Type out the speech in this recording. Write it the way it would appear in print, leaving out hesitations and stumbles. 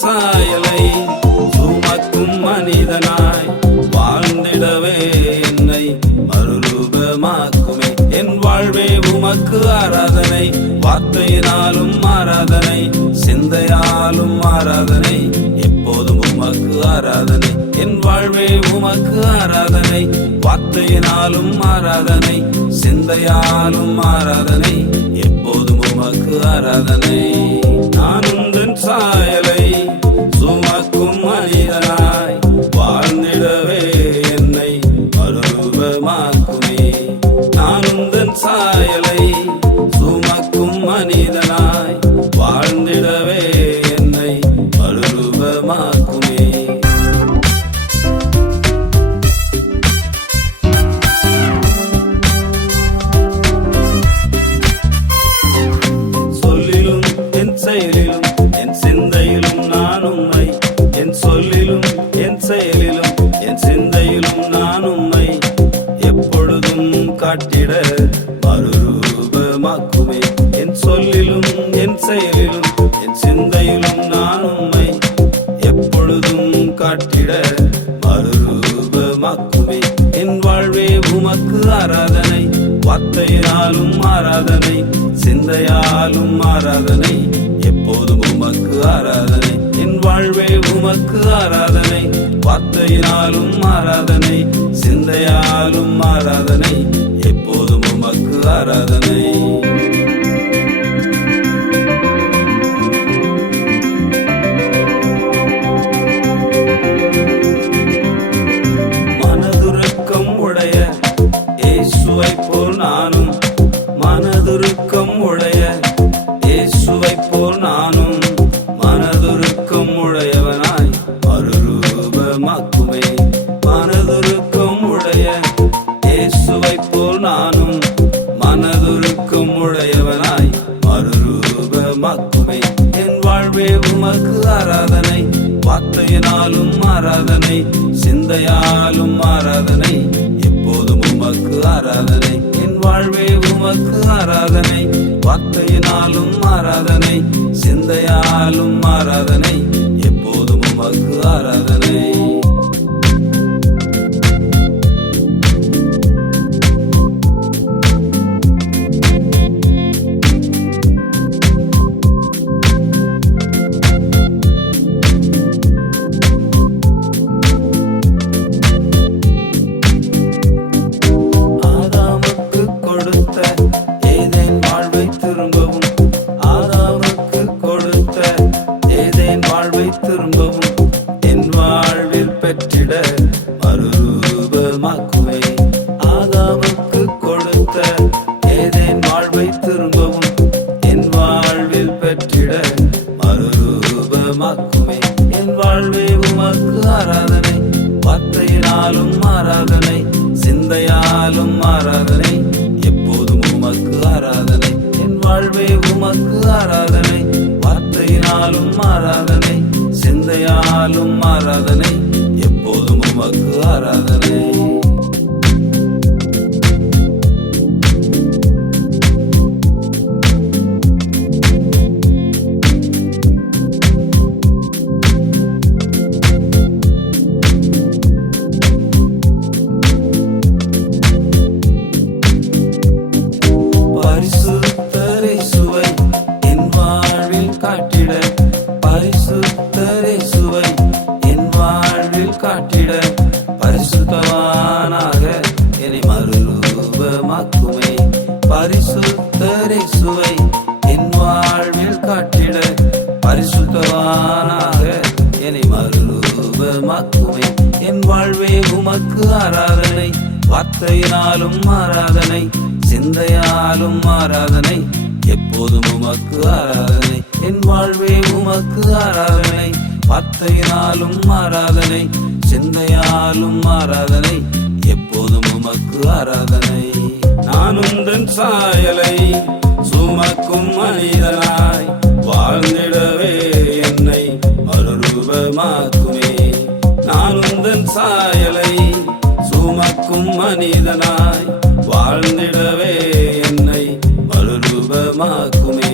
சாயலை சுமக்கும் மனிதனாய் வாழ்ந்திடவே என்னை மறுரூபமாக்குமே. என் வாழ்வே உமக்கு ஆராதனை, வார்த்தையினாலும் ஆராதனை, சிந்தையாலும் ஆராதனை, எப்போதும் உமக்கு ஆராதனை. என் வாழ்வே உமக்கு ஆராதனை, வார்த்தையினாலும் ஆராதனை, சிந்தையாலும் ஆராதனை, எப்போதும் உமக்கு ஆராதனை. நான் உந்தன் சாயலை சுமக்கும் மனிதனாய் வாழ்ந்திடவே என்னை மறுரூபமாக்குமே. நான் உந்தன் சாயலை சுமக்கும் மனிதனாய் வாழ்ந்திடவே என்னை மறுரூபமாக்குமே. சொல்லிலும் என் செயலிலும் என் சிந்தையிலும் நான் உம்மை, என் சொல்லிலும் என் செயலிலும் என் சிந்தையிலும் நான் உம்மை எப்பொழுதும் காட்டிட மறுரூபமாக்குமே. என் சொல்லிலும் என் செயலிலும் என் சிந்தையிலும் நான் உம்மை எப்பொழுதும் காட்டிட மறுரூபமாக்குமே. என் வாழ்வே உமக்கு ஆராதனை, வார்த்தையினாலும் ஆராதனை, சிந்தையாலும் ஆராதனை, எப்போதும் உமக்கு ஆராதனை. என் வாழ்வே உமக்கு ஆராதனை, வார்த்தையினாலும் ஆராதனை, சிந்தையாலும் ஆராதனை, எப்போதும் உமக்கு ஆராதனை. மனதுருக்கம் உடைய இயேசுவை போல் நானும், மனதுருக்கம் உடைய இயேசுவை போல் நானும் மனதுருக்கம் உடையவனாய் மறுரூபமாக்குமே. மனதுருக்கம் உடைய இயேசுவை போல் நானும் மனதுருக்கம் உடையவனாய் மறுரூபமாக்குமே. என் வாழ்வே உமக்கு ஆராதனை, வார்த்தையினாலும் ஆராதனை, சிந்தையாலும் ஆராதனை, எப்போதும் உமக்கு ஆராதனை. என் வாழ்வே உமக்கு ஆராதனை, வார்த்தையினாலும் ஆராதனை, சிந்தையாலும் ஆராதனை, எப்போதும் உமக்கு ஆராதனை. ஆதாமுக்கு கொடுத்த ஏதேன் வாழ்வை திரும்பவும், ஆதாமுக்கு கொடுத்த ஏதேன் வாழ்வை திரும்பவும் என் வாழ்வில் பெற்றிட மறுரூபமாக்குவே. ஆதாமுக்கு கொடுத்த ஏதேன் வாழ்வை திரும்பவும் என் வாழ்வில் பெற்றிட மறுரூபமாக்குமே. என் வாழ்வே உமக்கு ஆராதனை, வார்த்தையினாலும் ஆராதனை, சிந்தையாலும் ஆராதனை, எப்போதும் உமக்கு ஆராதனை. என் வாழ்வே உமக்கு ஆராதனை, வார்த்தையினாலும் ஆராதனை, சிந்தையாலும் ஆராதனை, எப்போதும் உமக்கு ஆராதனை. பரிசுத்தரை சுவை என் வாழ்வில் காட்டிட, பரிசுத்தரை சுவை என் வாழ்வில் காட்டிட, பரிசுத்தவானாக என்னை மறுரூபமாக்குமே. பரிசுத்தரை சுவை என் வாழ்வில் காட்டிட, பரிசுத்தவானாக என்னை மறுரூபமாக்குமே. என் வாழ்வே உமக்கு ஆராதனை, வார்த்தையினாலும் ஆராதனை, சிந்தையாலும் ஆராதனை, எப்போதும் உமக்கு ஆராதனை. என் வாழ்வே உமக்கு ஆராதனை, வார்த்தையினாலும் ஆராதனை, சிந்தையாலும் ஆராதனை, எப்போதும் உமக்கு ஆராதனை. நான் உந்தன் சாயலை சுமக்கும் மனிதனாய் வாழ்ந்திடவே என்னை மறுரூபமாக்குமே. நான் உந்தன் சாயலை சுமக்கும் மனிதனாய் வாழ்ந்திடவே என்னை மறுரூபமாக்குமே.